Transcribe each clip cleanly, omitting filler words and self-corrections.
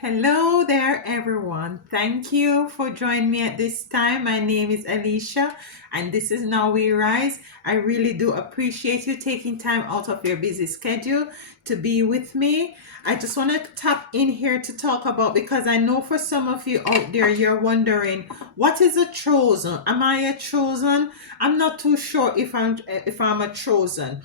Hello there, everyone. Thank you for joining me at this time. My name is Alicia, and this is Now We Rise. I really do appreciate you taking time out of your busy schedule to be with me. I just want to tap in here to talk about because I know for some of you out there, you're wondering, what is a chosen? Am I a chosen? I'm not too sure if I'm a chosen,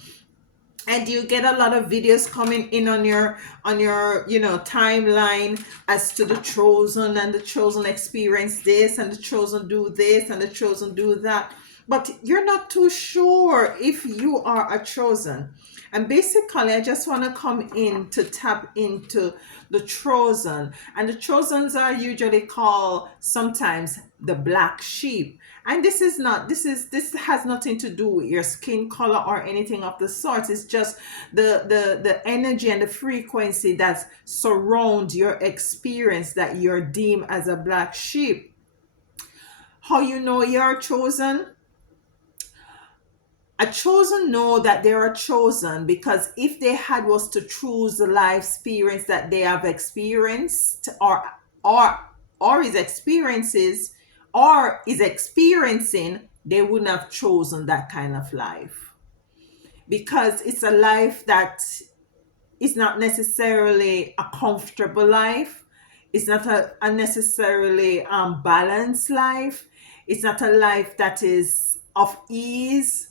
and you get a lot of videos coming in on your timeline as to the chosen, and the chosen experience this, and the chosen do this, and the chosen do that, but you're not too sure if you are a chosen. And basically, I just want to come in to tap into the chosen. And the chosens are usually called sometimes the black sheep. And this has nothing to do with your skin color or anything of the sort. It's just the energy and the frequency that surround your experience, that you're deemed as a black sheep. How you know you're chosen? A chosen know that they are chosen because if they had was to choose the life experience that they have experienced, or is experiences or is experiencing, they wouldn't have chosen that kind of life, because it's a life that is not necessarily a comfortable life. It's not a necessarily balanced life. It's not a life that is of ease.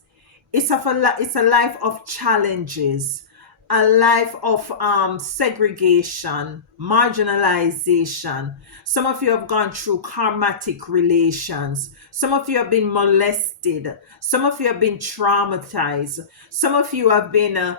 It's a life of challenges, a life of segregation, marginalization. Some of you have gone through karmatic relations. Some of you have been molested. Some of you have been traumatized. Some of you have been,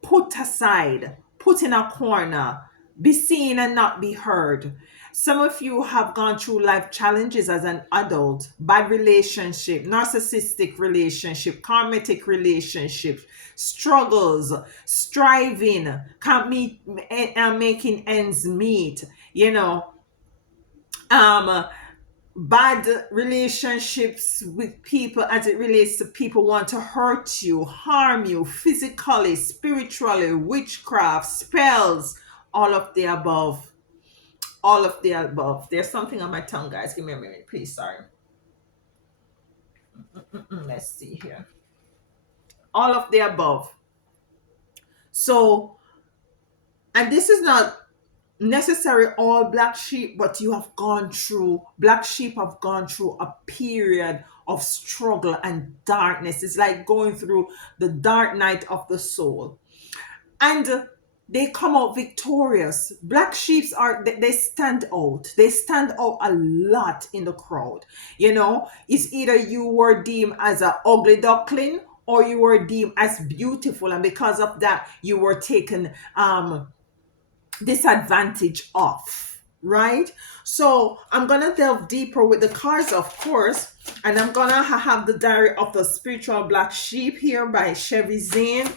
put aside, put in a corner, be seen and not be heard. Some of you have gone through life challenges as an adult, bad relationship, narcissistic relationship, karmatic relationship, struggles, striving, can't meet and making ends meet, you know, um, bad relationships with people as it relates to people want to hurt you, harm you physically, spiritually, witchcraft, spells, all of the above. All of the above. There's something on my tongue, guys. Give me a minute, please. Sorry. Let's see here. All of the above. So, and this is not necessary all black sheep, but you have gone through, black sheep have gone through a period of struggle and darkness. It's like going through the dark night of the soul. And they come out victorious. Black sheeps are they stand out. They stand out a lot in the crowd. It's either you were deemed as a ugly duckling, or you were deemed as beautiful, and because of that you were taken disadvantage of, right? So I'm gonna delve deeper with the cards, of course, and I'm gonna have the Diary of the Spiritual Black Sheep here by Chevy Zane.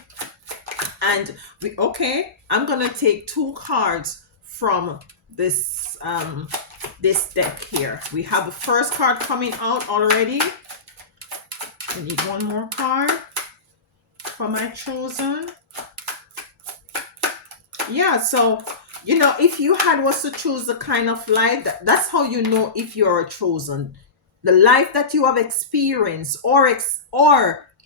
And I'm gonna take two cards from this deck here. We have the first card coming out already. I need one more card for my chosen. Yeah, so if you had was to choose the kind of life, that's how you know if you're a chosen. The life that you have experienced or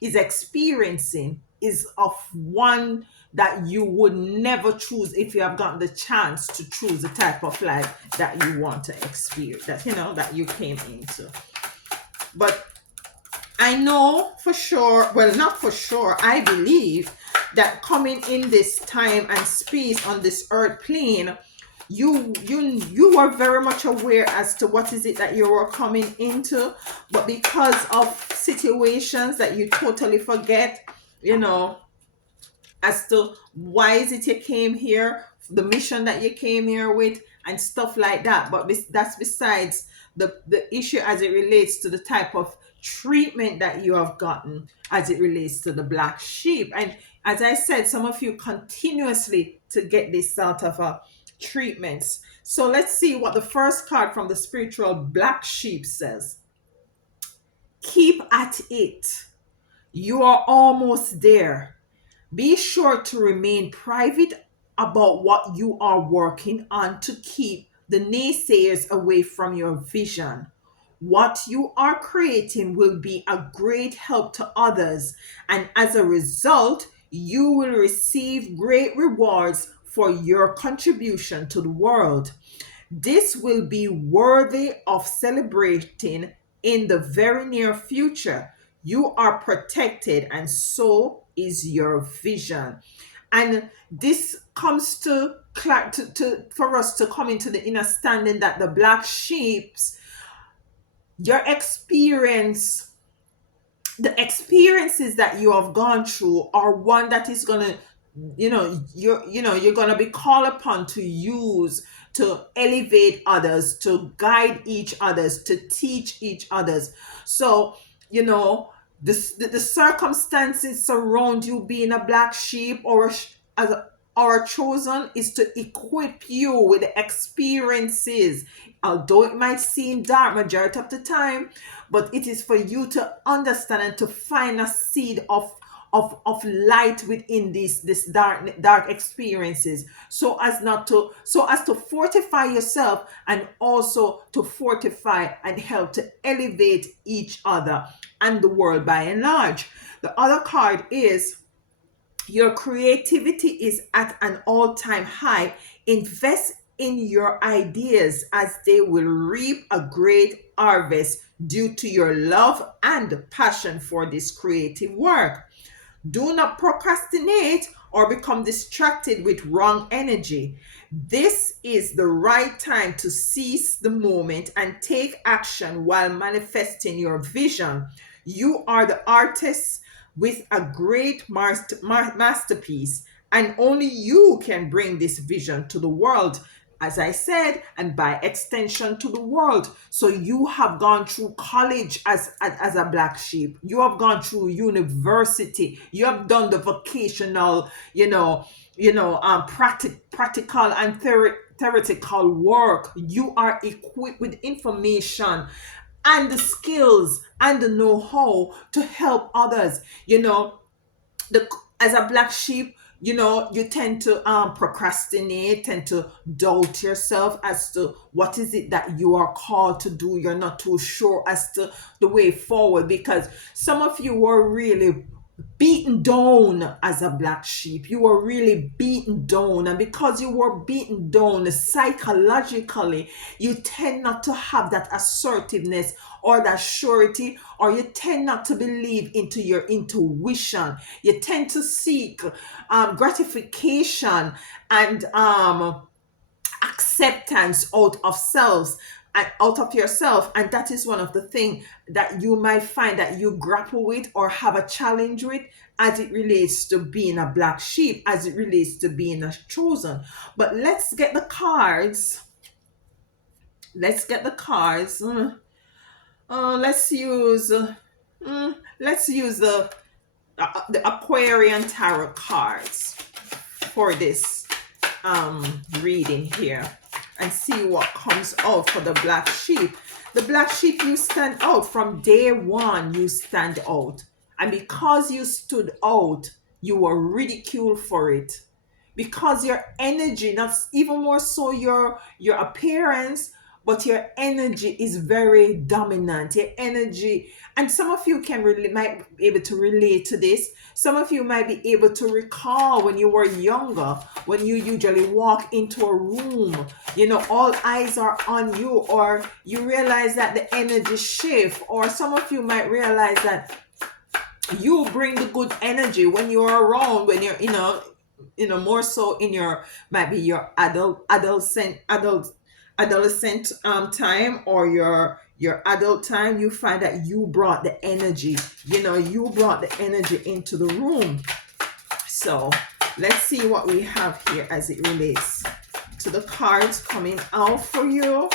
is experiencing is of one that you would never choose if you have gotten the chance to choose the type of life that you want to experience, that you came into. But I know for sure, well, not for sure, I believe that coming in this time and space on this earth plane, you were very much aware as to what is it that you were coming into, but because of situations that you totally forget, as to why is it you came here, the mission that you came here with, and stuff like that. But that's besides the issue as it relates to the type of treatment that you have gotten as it relates to the black sheep. And as I said, some of you continuously to get this sort of treatments. So let's see what the first card from the spiritual black sheep says. Keep at it. You are almost there. Be sure to remain private about what you are working on to keep the naysayers away from your vision. What you are creating will be a great help to others, and as a result, you will receive great rewards for your contribution to the world. This will be worthy of celebrating in the very near future. You are protected, and so is your vision. And this comes for us to come into the understanding that the black sheeps, your experience, the experiences that you have gone through are one that is gonna, you're gonna be called upon to use to elevate others, to guide each others, to teach each others. So, you know, the circumstances surround you being a black sheep as a, or a chosen is to equip you with the experiences, although it might seem dark majority of the time, but it is for you to understand and to find a seed of light within this dark experiences, so as to fortify yourself, and also to fortify and help to elevate each other and the world by and large. The other card is your creativity is at an all-time high. Invest in your ideas as they will reap a great harvest due to your love and passion for this creative work. Do not procrastinate or become distracted with wrong energy. This is the right time to seize the moment and take action while manifesting your vision. You are the artist with a great masterpiece, and only you can bring this vision to the world, as I said, and by extension to the world. So you have gone through college as a black sheep. You have gone through university. You have done the vocational, practical and theoretical work. You are equipped with information and the skills and the know-how to help others. The As a black sheep, you tend to procrastinate, tend to doubt yourself as to what is it that you are called to do. You're not too sure as to the way forward, because some of you were really beaten down as a black sheep. You were really beaten down, and because you were beaten down psychologically, you tend not to have that assertiveness or that surety, or you tend not to believe into your intuition. You tend to seek gratification and acceptance out of selves and out of yourself, and that is one of the things that you might find that you grapple with or have a challenge with as it relates to being a black sheep, as it relates to being a chosen. But let's get the cards. Let's use the Aquarian tarot cards for this reading here, and see what comes out for the black sheep. The black sheep, you stand out from day one. You stand out, and because you stood out, you were ridiculed for it, because your energy, not even more so your appearance, but your energy is very dominant. Your energy, and some of you might be able to relate to this. Some of you might be able to recall when you were younger, when you usually walk into a room, all eyes are on you, or you realize that the energy shift, or some of you might realize that you bring the good energy when you're around, when you're more so in your, might be your adolescent time, or your adult time. You find that you brought the energy, you brought the energy into the room. So let's see what we have here as it relates to the cards coming out for you.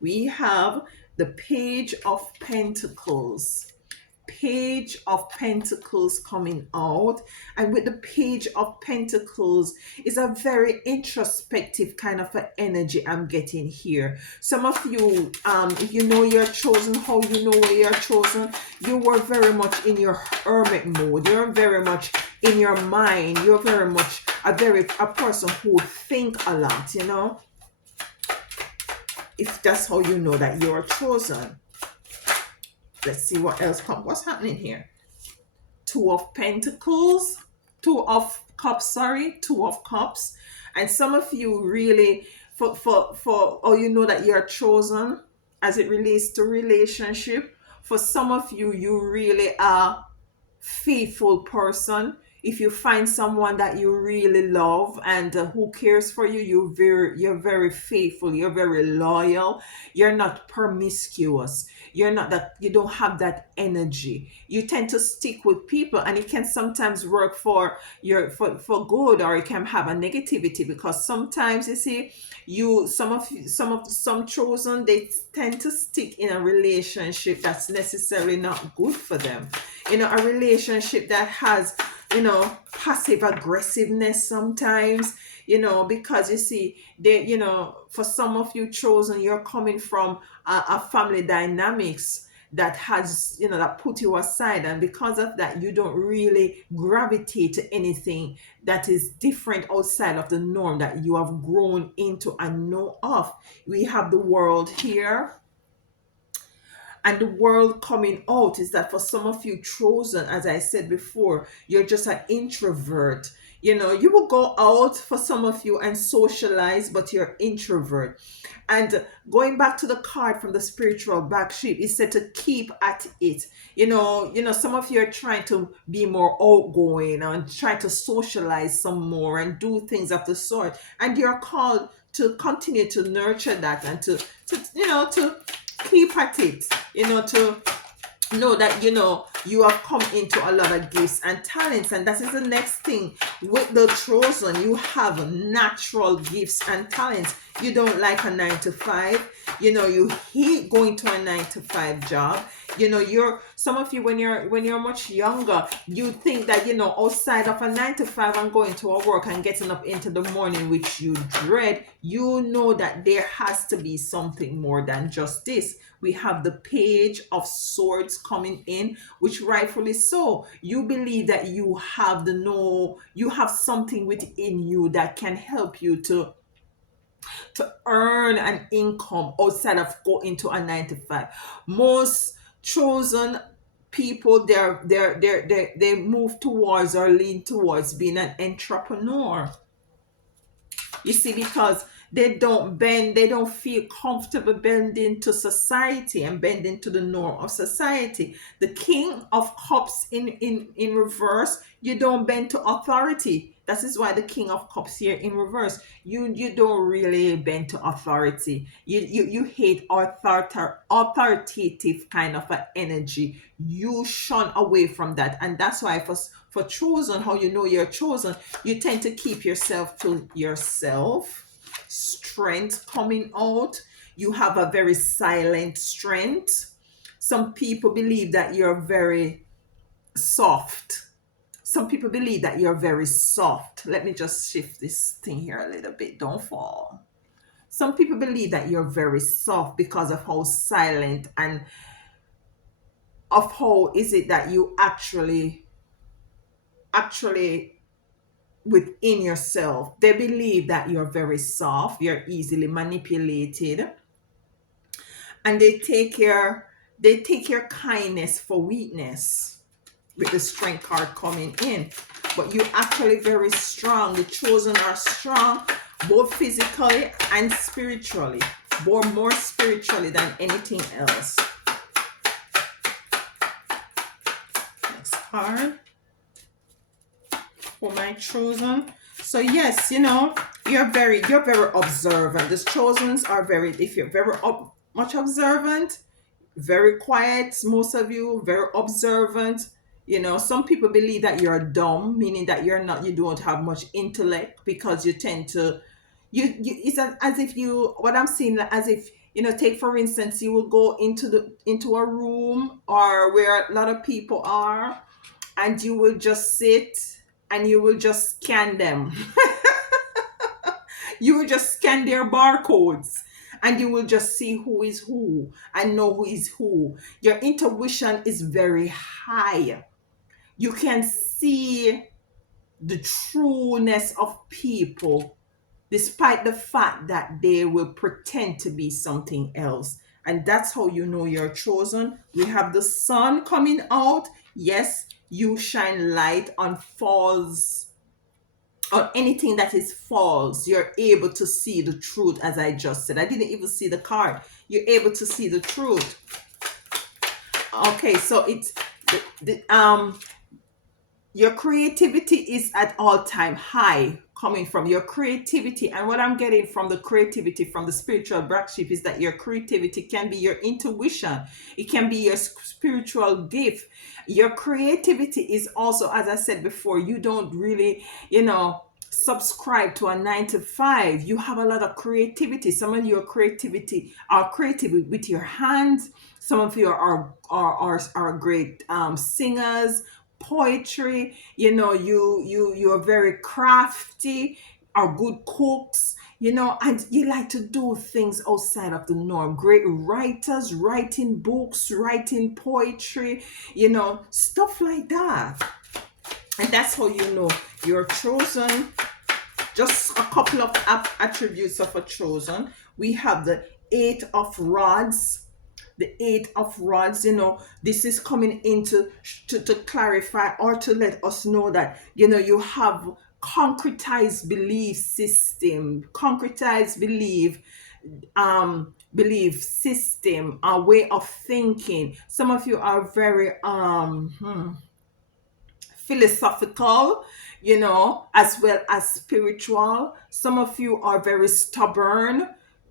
We have the Page of Pentacles. Page of Pentacles coming out, and with the Page of Pentacles is a very introspective kind of an energy I'm getting here. Some of you, if you know you're chosen, how you know where you're chosen, you were very much in your hermit mode. You're very much in your mind. You're very much a person who think a lot, if that's how you know that you're chosen. Let's see what else comes. What's happening here? Two of Pentacles, Two of Cups, sorry, Two of Cups. And some of you really, oh, you know that you're chosen as it relates to relationship. For some of you, you really are faithful person. If you find someone that you really love and who cares for you, you're very faithful, you're very loyal, you're not promiscuous, you don't have that energy. You tend to stick with people, and it can sometimes work for good, or it can have a negativity, because sometimes you see, some chosen, they tend to stick in a relationship that's necessarily not good for them. A relationship that has, passive aggressiveness sometimes, because you see, for some of you chosen, you're coming from a family dynamics that has, that put you aside, and because of that, you don't really gravitate to anything that is different outside of the norm that you have grown into and know of. We have the world here, and the world coming out is that for some of you chosen, as I said before, you're just an introvert. You will go out for some of you and socialize, but you're introvert. And going back to the card from the spiritual black sheep, it said to keep at it. Some of you are trying to be more outgoing and try to socialize some more and do things of the sort. And you're called to continue to nurture that, and to keep at it, to know that you have come into a lot of gifts and talents. And that is the next thing with the chosen. You have natural gifts and talents. You don't like a 9 to 5. You hate going to a 9 to 5 job. You're some of you, when you're much younger, you think that outside of a 9 to 5 and going to a work and getting up into the morning, which you dread, that there has to be something more than just this. We have the Page of Swords coming in, which rightfully so. You believe that you have something within you that can help you to earn an income outside of go into a 9 to 5. Most chosen people, they move towards or lean towards being an entrepreneur. You see, because they don't feel comfortable bending to society and bending to the norm of society. The King of Cups in reverse, you don't bend to authority. That is why the King of Cups here in reverse, you don't really bend to authority. You hate authoritative kind of an energy. You shun away from that, and that's why for chosen, how you know you're chosen, you tend to keep yourself to yourself. Strength coming out. You have a very silent strength. Some people believe that you're very soft. Some people believe that you're very soft. Let me just shift this thing here a little bit. Don't fall. Some people believe that you're very soft because of how silent, and of how is it that you actually within yourself. They believe that you're very soft, you're easily manipulated, and they take your kindness for weakness, with the Strength card coming in. But you're actually very strong. The chosen are strong, both physically and spiritually, more spiritually than anything else. Next card for my chosen. So yes, you're very observant. The chosens are if you're very much observant, very quiet, most of you very observant. Some people believe that you're dumb, meaning that you don't have much intellect, because you tend to it's as if what I'm seeing, as if, take for instance, you will go into a room or where a lot of people are, and you will just sit and you will just scan them. You will just scan their barcodes, and you will just see who is who and know who is who. Your intuition is very high. You can see the trueness of people, despite the fact that they will pretend to be something else. And that's how you know you're chosen. We have the sun coming out. Yes, you shine light on false, on anything that is false. You're able to see the truth, as I just said. I didn't even see the card. You're able to see the truth. Okay, so it's your creativity is at all-time high, coming from your creativity. And what I'm getting from the creativity from the spiritual black sheep is that your creativity can be your intuition, it can be your spiritual gift. Your creativity is also, as I said before, you don't really, subscribe to a 9 to 5. You have a lot of creativity. Some of your creativity are creative with your hands. Some of you are great singers, poetry. You are very crafty, are good cooks, and you like to do things outside of the norm. Great writers, writing books, writing poetry, stuff like that. And that's how you know you're chosen. Just a couple of attributes of a chosen. We have the Eight of Rods. The Eight of Rods, this is coming into to clarify or to let us know that, you have concretized belief system, concretized belief system, a way of thinking. Some of you are very philosophical, as well as spiritual. Some of you are very stubborn,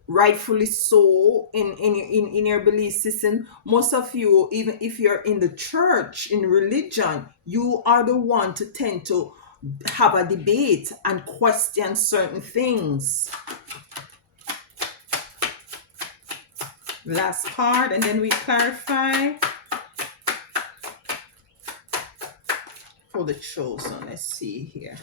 rightfully so, in your belief system. Most of you, even if you're in the church, in religion, you are the one to tend to have a debate and question certain things. Last card, and then we clarify for the chosen. Let's see here.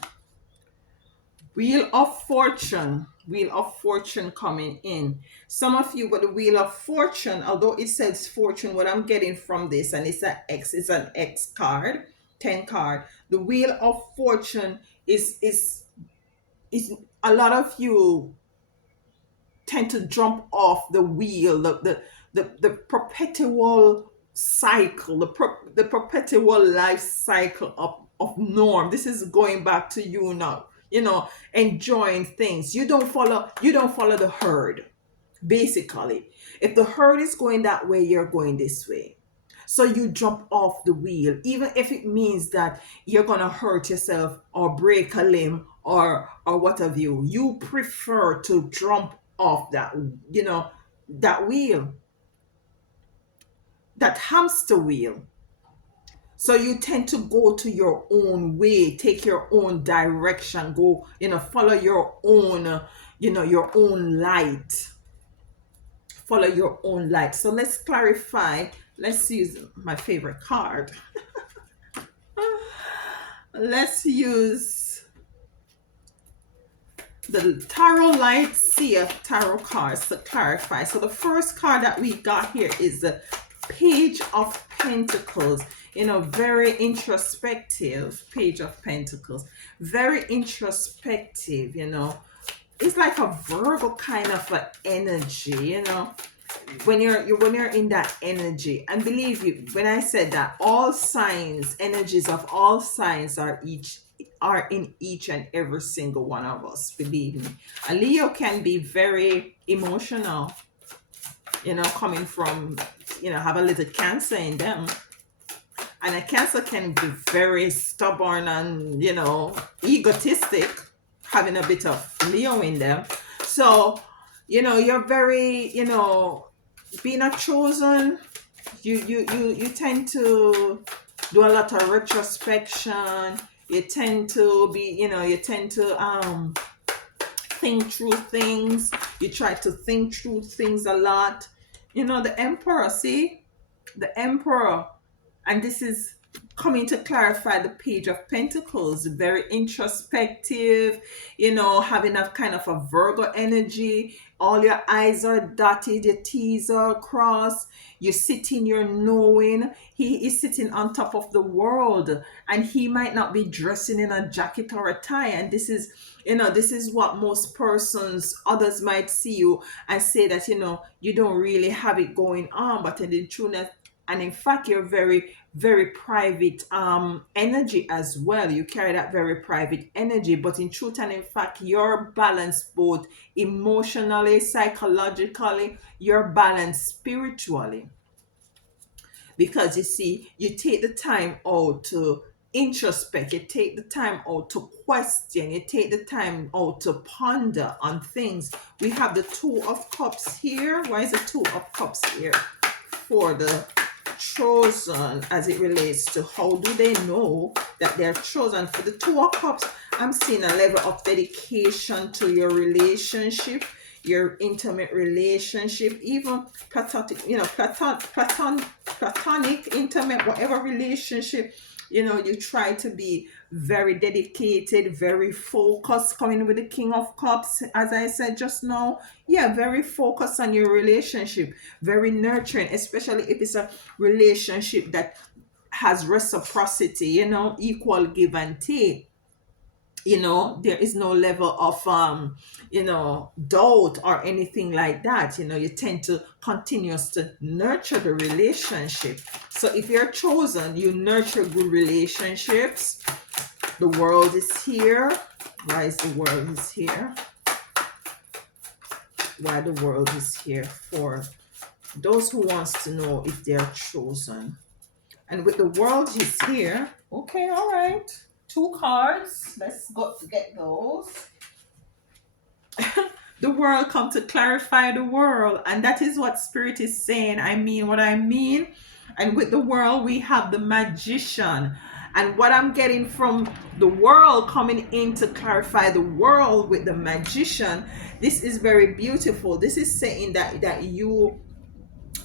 Wheel of Fortune. Wheel of Fortune coming in. Some of you with the Wheel of Fortune, although it says fortune, what I'm getting from this, and it's an X card, 10 card. The Wheel of Fortune is a lot of you tend to jump off the wheel, the perpetual cycle, the perpetual life cycle of norm. This is going back to you now, enjoying things. You don't follow the herd, basically. If the herd is going that way, you're going this way. So you jump off the wheel, even if it means that you're gonna hurt yourself or break a limb or what have you. You prefer to jump off that wheel, that hamster wheel. So you tend to go to your own way, take your own direction, go, follow your own, your own light. Follow your own light. So let's clarify. Let's use my favorite card. Let's use the Tarot Light Seer Tarot cards to clarify. So the first card that we got here is the Page of Pentacles. Very introspective. Page of Pentacles. Very introspective, It's like a Virgo kind of an energy, when you're in that energy. And believe you, when I said that, all signs, energies of all signs are in each and every single one of us. Believe me. A Leo can be very emotional, coming from, have a little Cancer in them. And a Cancer can be very stubborn and, egotistic, having a bit of Leo in them. So, you're very, being a chosen, you tend to do a lot of retrospection. You tend to think through things. You try to think through things a lot. The Emperor, see? The Emperor. And this is coming to clarify the Page of Pentacles, very introspective, having a kind of a Virgo energy. All your I's are dotted, your T's are crossed. You're sitting, you're knowing. He is sitting on top of the world, and he might not be dressing in a jacket or a tie. And this is what most persons, others might see you and say that, you don't really have it going on. But in the trueness, and in fact, you're very, very private energy as well. You carry that very private energy, but in truth and in fact, you're balanced both emotionally, psychologically, you're balanced spiritually. Because you see, you take the time out to introspect, you take the time out to question, you take the time out to ponder on things. We have the Two of Cups here. Why is the Two of Cups here? For the chosen, as it relates to how do they know that they're chosen. For the Two of Cups, I'm seeing a level of dedication to your relationship, your intimate relationship, even platonic, platonic, intimate, whatever relationship. You try to be very dedicated, very focused, coming with the King of Cups, as I said just now. Yeah, very focused on your relationship, very nurturing, especially if it's a relationship that has reciprocity, equal give and take. There is no level of doubt or anything like that. You tend to continuous to nurture the relationship. So if you're chosen, you nurture good relationships. The World is here. Why is the World is here? Why the World is here? For those who wants to know if they're chosen. And with the World is here. Okay, all right. Two cards. Let's go to get those. The World come to clarify the world, and that is what Spirit is saying. I mean what I mean. And with the World, we have the Magician. And what I'm getting from the World coming in to clarify the world with the Magician, this is very beautiful. This is saying that you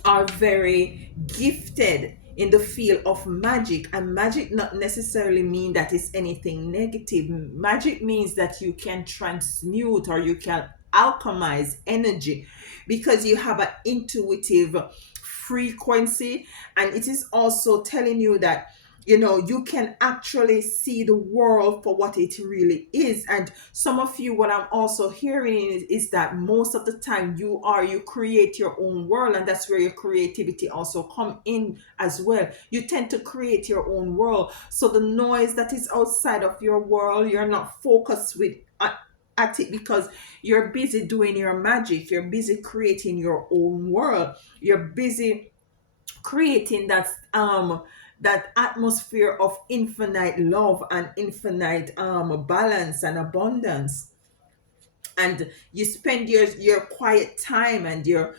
are very gifted in the field of magic. And magic not necessarily mean that it's anything negative. Magic means that you can transmute or you can alchemize energy, because you have an intuitive frequency. And it is also telling you that you can actually see the world for what it really is. And some of you, what I'm also hearing is that most of the time you create your own world, and that's where your creativity also come in as well. You tend to create your own world, so the noise that is outside of your world, you're not focused with at it, because you're busy doing your magic, you're busy creating your own world, you're busy creating that atmosphere of infinite love and infinite balance and abundance. And you spend your quiet time and your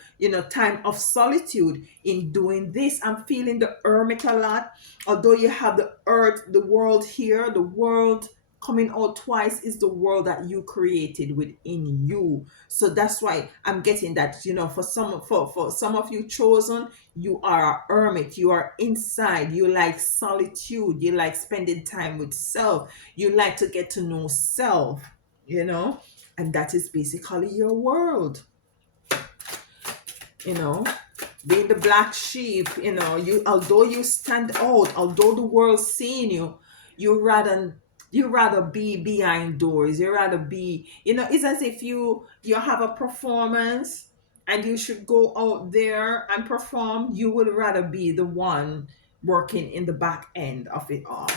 time of solitude in doing this. I'm feeling the hermit a lot. Although you have the earth, the world here, the world coming out twice is the world that you created within you. So that's why I'm getting that, for some of you chosen, you are a hermit. You are inside. You like solitude. You like spending time with self. You like to get to know self, you know and that is basically your world. you know being the black sheep. You, although you stand out, although the world's seeing you, you rather be behind doors. You rather be, it's as if you have a performance and you should go out there and perform. You would rather be the one working in the back end of it all.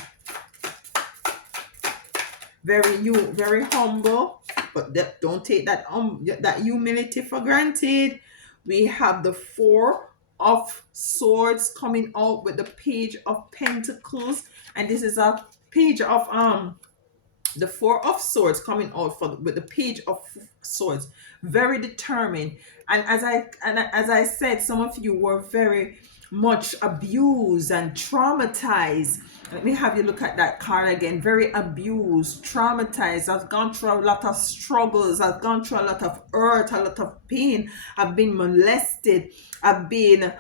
Very humble, but don't take that humility for granted. We have the Four of Swords coming out with the Page of Pentacles, and this is a page of the Four of Swords coming out with the Page of Swords. Very determined. And as I said, some of you were very much abused and traumatized. Let me have you look at that card again. Very abused, traumatized. I've gone through a lot of struggles. I've gone through a lot of hurt, a lot of pain. I've been molested. I've been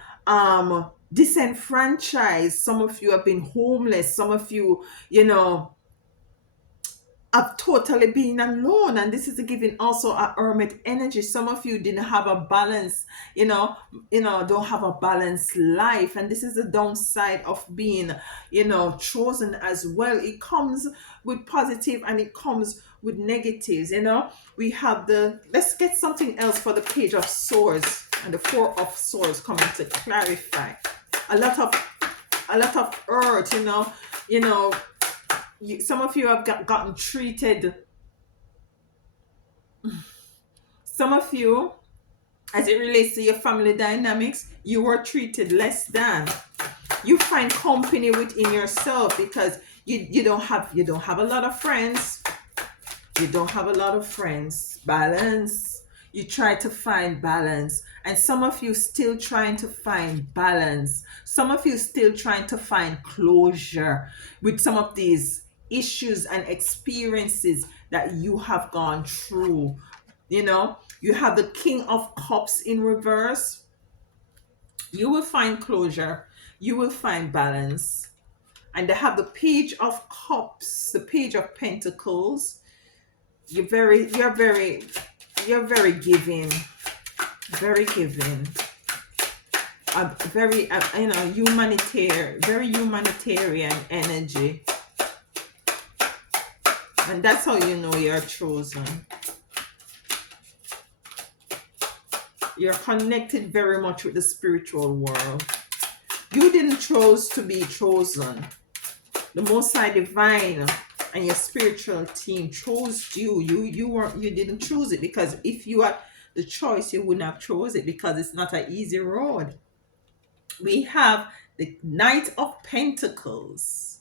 disenfranchised. Some of you have been homeless. Some of you, you know, have totally been alone, and this is giving also a hermit energy. Some of you didn't have a balance, you know, don't have a balanced life, and this is the downside of being, chosen as well. It comes with positive and it comes with negatives. We have the let's get something else for the page of swords and the four of swords coming to clarify a lot of hurt. you know some of you have gotten treated. Some of you, as it relates to your family dynamics, you were treated less than. You find company within yourself because you don't have a lot of friends. You don't have a lot of friends. Balance. You try to find balance. And some of you still trying to find balance. Some of you still trying to find closure with some of these issues and experiences that you have gone through. You have the King of Cups in reverse. You will find closure. You will find balance. And they have the Page of Cups, the Page of Pentacles. You're very giving, very giving, a very humanitarian, very humanitarian energy, and that's how you know you're chosen. You're connected very much with the spiritual world. You didn't choose to be chosen. The Most High Divine and your spiritual team chose you. You didn't choose it, because if you had the choice, you wouldn't have chose it, because it's not an easy road. We have the Knight of Pentacles.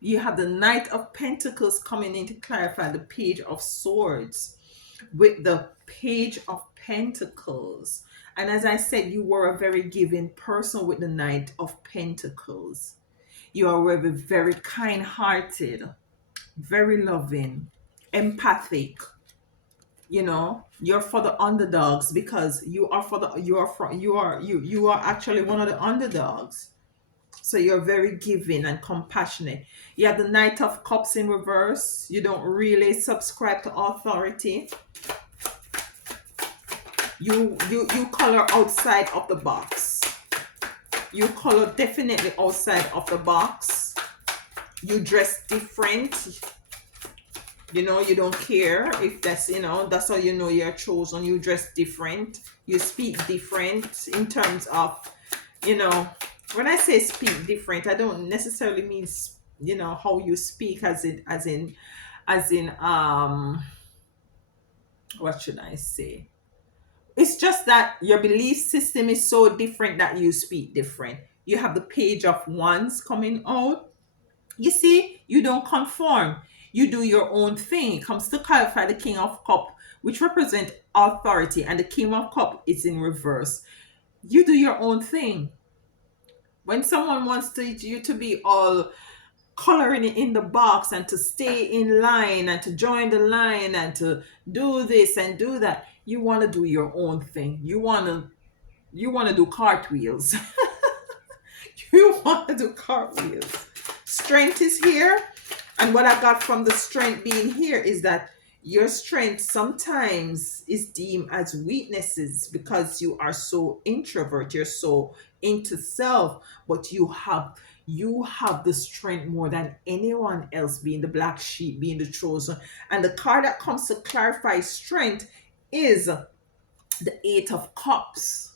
You have the Knight of Pentacles coming in to clarify the Page of Swords with the Page of Pentacles. And as I said, you were a very giving person with the Knight of Pentacles. You are very, very kind hearted, very loving, empathic. You're for the underdogs, because you are actually one of the underdogs. So you're very giving and compassionate. You have the Knight of Cups in reverse. You don't really subscribe to authority. You color outside of the box. You color definitely outside of the box. You dress different. You don't care if that's how you know you're chosen. You dress different. You speak different in terms of, when I say speak different, I don't necessarily mean, how you speak as in what should I say? It's just that your belief system is so different that you speak different. You have the Page of Wands coming out. You see, you don't conform. You do your own thing. It comes to clarify the King of Cup, which represent authority, and the King of Cup is in reverse. You do your own thing. When someone wants you to be all coloring it in the box and to stay in line and to join the line and to do this and do that, you want to do your own thing. You want to do cartwheels. You want to do cartwheels. Strength is here. And what I got from the strength being here is that your strength sometimes is deemed as weaknesses, because you are so introvert, you're so into self, but you have the strength more than anyone else, being the black sheep, being the chosen. And the card that comes to clarify strength is the Eight of Cups.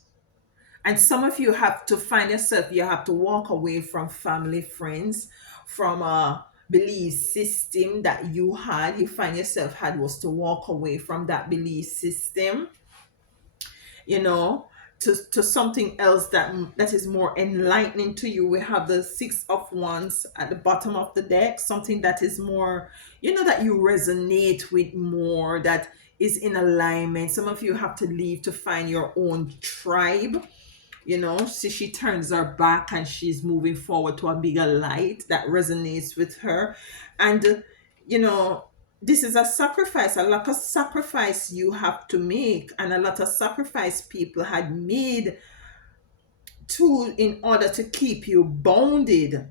And some of you have to find yourself, you have to walk away from family, friends, from a belief system that you had. You find yourself had was to walk away from that belief system, you know, to something else that is more enlightening to you. We have the Six of Wands at the bottom of the deck, something that is more, that you resonate with more, that is in alignment. Some of you have to leave to find your own tribe. See, she turns her back and she's moving forward to a bigger light that resonates with her. And you know this is a sacrifice, a lot of sacrifice you have to make, and a lot of sacrifice people had made to in order to keep you bounded,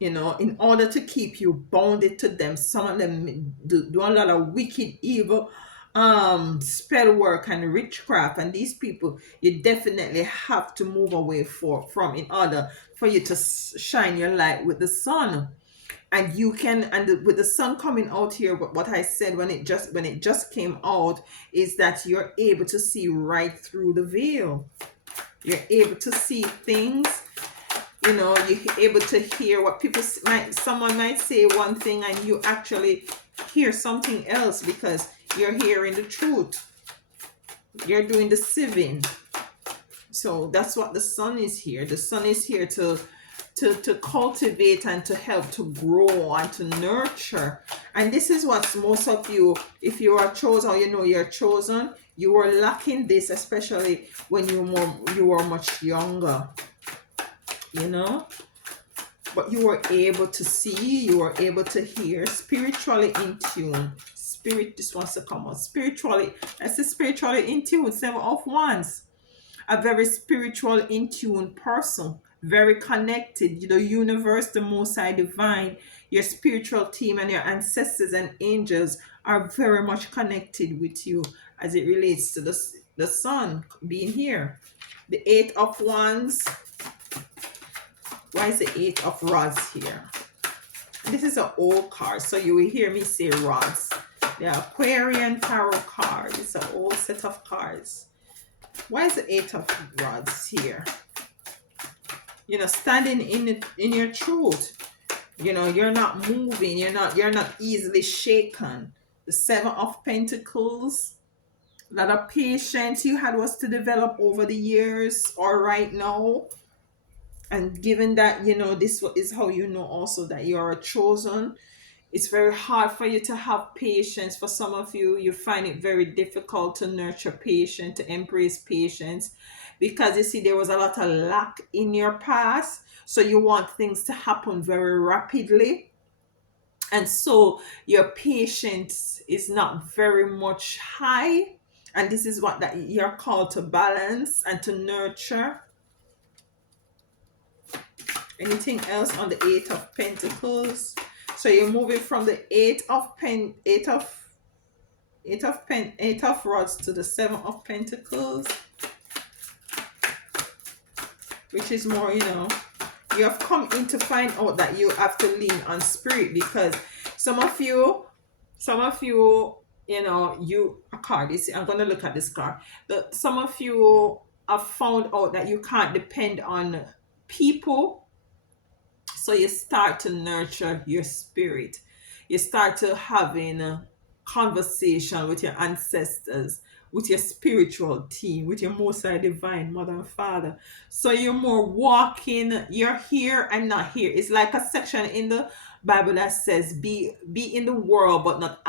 in order to keep you bounded to them. Some of them do a lot of wicked, evil spell work and witchcraft, and these people you definitely have to move away from in order for you to shine your light with the sun. And you can, with the sun coming out here, what I said when it just came out is that you're able to see right through the veil. You're able to see things. You're able to hear what someone might say one thing and you actually hear something else, because you're hearing the truth. You're doing the sieving. So that's what the sun is here. The sun is here to cultivate and to help to grow and to nurture. And this is what most of you, if you are chosen, or you're chosen, you are lacking this, especially when you were much younger. But you were able to see, you were able to hear, spiritually in tune. Spirit just wants to come out spiritually. That's the spiritually in tune. 7 of Wands, a very spiritual in tune person, very connected. The universe, the Most High Divine, your spiritual team, and your ancestors and angels are very much connected with you as it relates to the sun being here. The 8 of Wands. Why is the 8 of Rods here? This is an old card, so you will hear me say rods. The Aquarian Tarot card. It's an old set of cards. Why is the 8 of Rods here? Standing in your truth. You're not moving. You're not easily shaken. The 7 of Pentacles. A lot of patience you had was to develop over the years or right now. And given that, this is how also that you are chosen. It's very hard for you to have patience. For some of you, you find it very difficult to nurture patience, to embrace patience, because you see there was a lot of lack in your past. So you want things to happen very rapidly. And so your patience is not very much high. And this is what that you're called to balance and to nurture. Anything else on the 8 of Pentacles? So you're moving from the 8 of Rods to the 7 of Pentacles, which is more, you have come in to find out that you have to lean on spirit, because some of you, a card. You see, I'm gonna look at this card. Some of you have found out that you can't depend on people. So you start to nurture your spirit. You start to having a conversation with your ancestors, with your spiritual team, with your Most High Divine Mother and Father. So you're more walking, you're here and not here. It's like a section in the Bible that says, be in the world, but not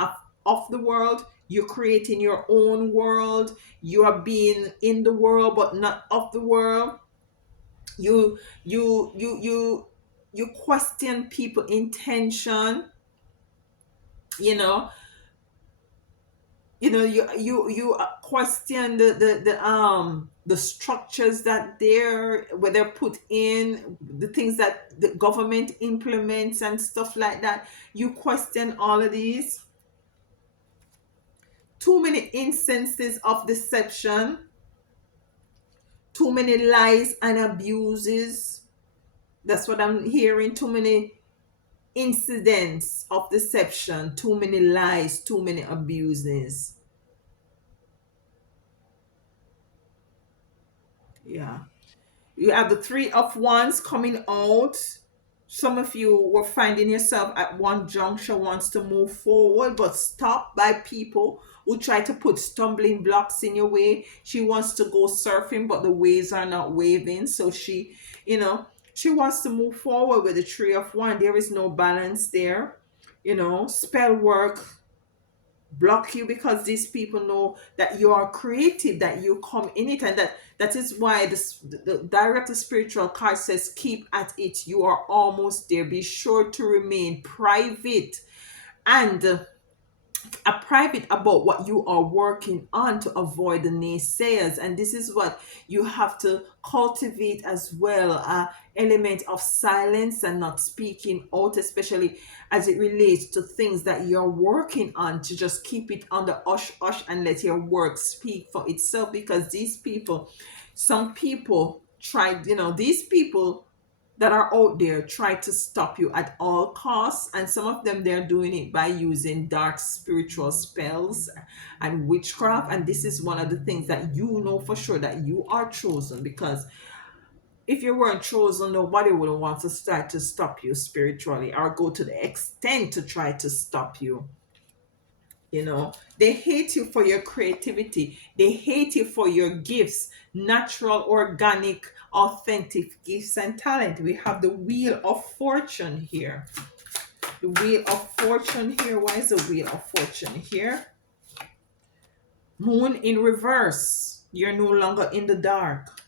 of the world. You're creating your own world. You are being in the world, but not of the world. You you you you you question people intention. you know you question the structures that they're put in, the things that the government implements and stuff like that. You question all of these. Too many instances of deception, too many lies and abuses. That's what I'm hearing. Too many incidents of deception, too many lies, too many abuses. Yeah. You have the 3 of Wands coming out. Some of you were finding yourself at one juncture, wants to move forward, but stopped by people who try to put stumbling blocks in your way. She wants to go surfing, but the waves are not waving. So she wants to move forward with the 3 of Wands. There is no balance there. Spell work block you, because these people know that you are creative, that you come in it, and that is why the direct spiritual card says keep at it. You are almost there. Be sure to remain private and a private about what you are working on to avoid the naysayers. And this is what you have to cultivate as well, element of silence and not speaking out, especially as it relates to things that you're working on, to just keep it under hush hush and let your work speak for itself. Because these people, some people tried, these people that are out there try to stop you at all costs, and some of them, they're doing it by using dark spiritual spells and witchcraft. And this is one of the things that you know for sure, that you are chosen. Because if you weren't chosen, nobody would want to start to stop you spiritually or go to the extent to try to stop you. They hate you for your creativity, they hate you for your gifts, natural, organic, authentic gifts and talent. We have the wheel of fortune here. The wheel of fortune here. Why is the wheel of fortune here? Moon in reverse. You're no longer in the dark.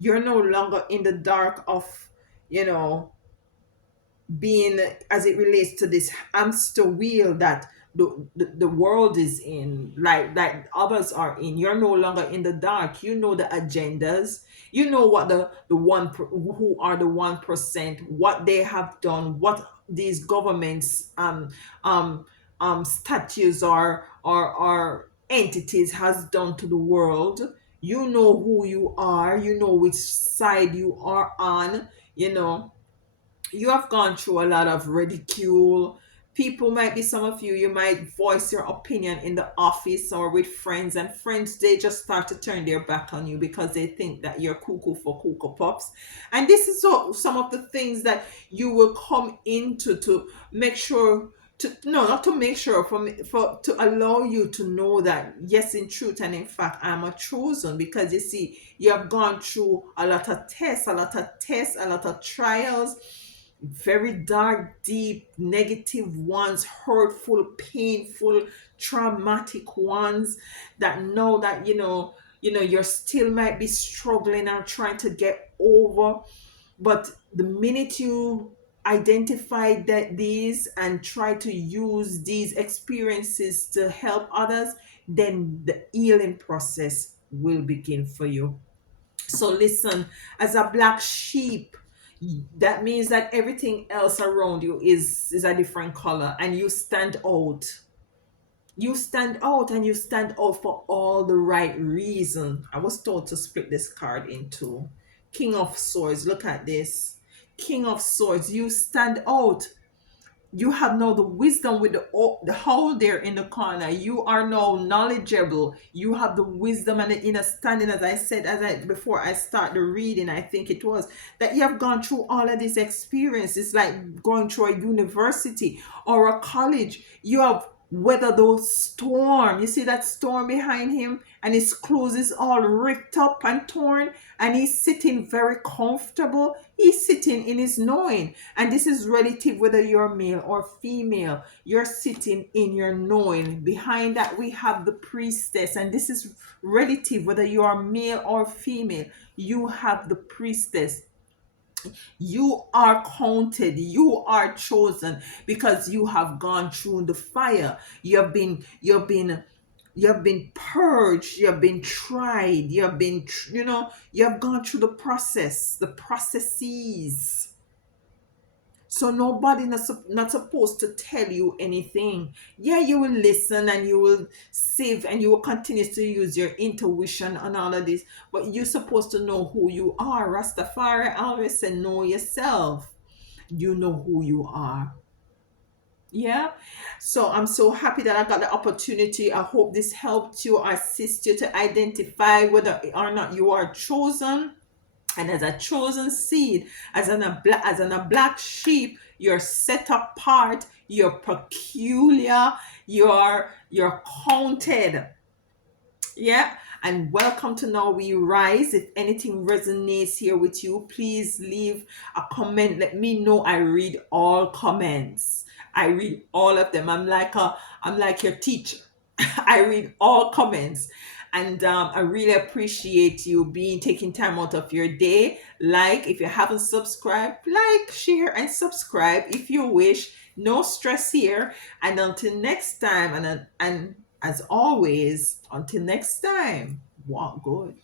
You're no longer in the dark of, you know being, as it relates to this hamster wheel that the world is in, like that others are in. You're no longer in the dark. You know the agendas. You know what who are the 1%, what they have done, what these governments, statues or entities has done to the world. You know who you are. You know which side you are on. you know you have gone through a lot of ridicule. People might be, some of you, you might voice your opinion in the office or with friends, and friends, they just start to turn their back on you because they think that you're cuckoo for cuckoo pups. And this is some of the things that you will come into, to make sure, to no, not to make sure, for to allow you to know that yes, in truth and in fact, I'm a chosen. Because you see, you have gone through a lot of tests, a lot of trials, very dark, deep, negative ones, hurtful, painful, traumatic ones, that know that, you're still might be struggling and trying to get over. But the minute you identify that these and try to use these experiences to help others, then the healing process will begin for you. So listen, as a black sheep, that means that everything else around you is a different color, and you stand out. You stand out, and you stand out for all the right reason. I was told to split this card into King of Swords. Look at this. King of Swords, you stand out. You have now the wisdom with the hole there in the corner. You are now knowledgeable. You have the wisdom and the understanding, as I said, before I start the reading, I think it was, that you have gone through all of this experience. It's like going through a university or a college. You have weathered those storm. You see that storm behind him, and his clothes is all ripped up and torn, and he's sitting very comfortable. He's sitting in his knowing. And this is relative whether you're male or female. You're sitting in your knowing. Behind that, we have the priestess. And this is relative whether you are male or female. You have the priestess. You are counted. You are chosen because you have gone through the fire. You have been purged, you have been tried, you have gone through the processes. So nobody not supposed to tell you anything. Yeah, you will listen and you will save and you will continue to use your intuition and all of this, but you're supposed to know who you are. Rastafari always say, know yourself. You know who you are. Yeah. So I'm so happy that I got the opportunity. I hope this helped you, assist you to identify whether or not you are chosen. And as a chosen seed, as a black sheep, you're set apart, you're peculiar, you're counted. Yeah. And welcome to Now We Rise. If anything resonates here with you, please leave a comment. Let me know. I read all comments. I read all of them. I'm like your teacher. I read all comments. And I really appreciate you taking time out of your day. Like, if you haven't subscribed, like, share, and subscribe if you wish. No stress here. And until next time, and as always, until next time, walk good.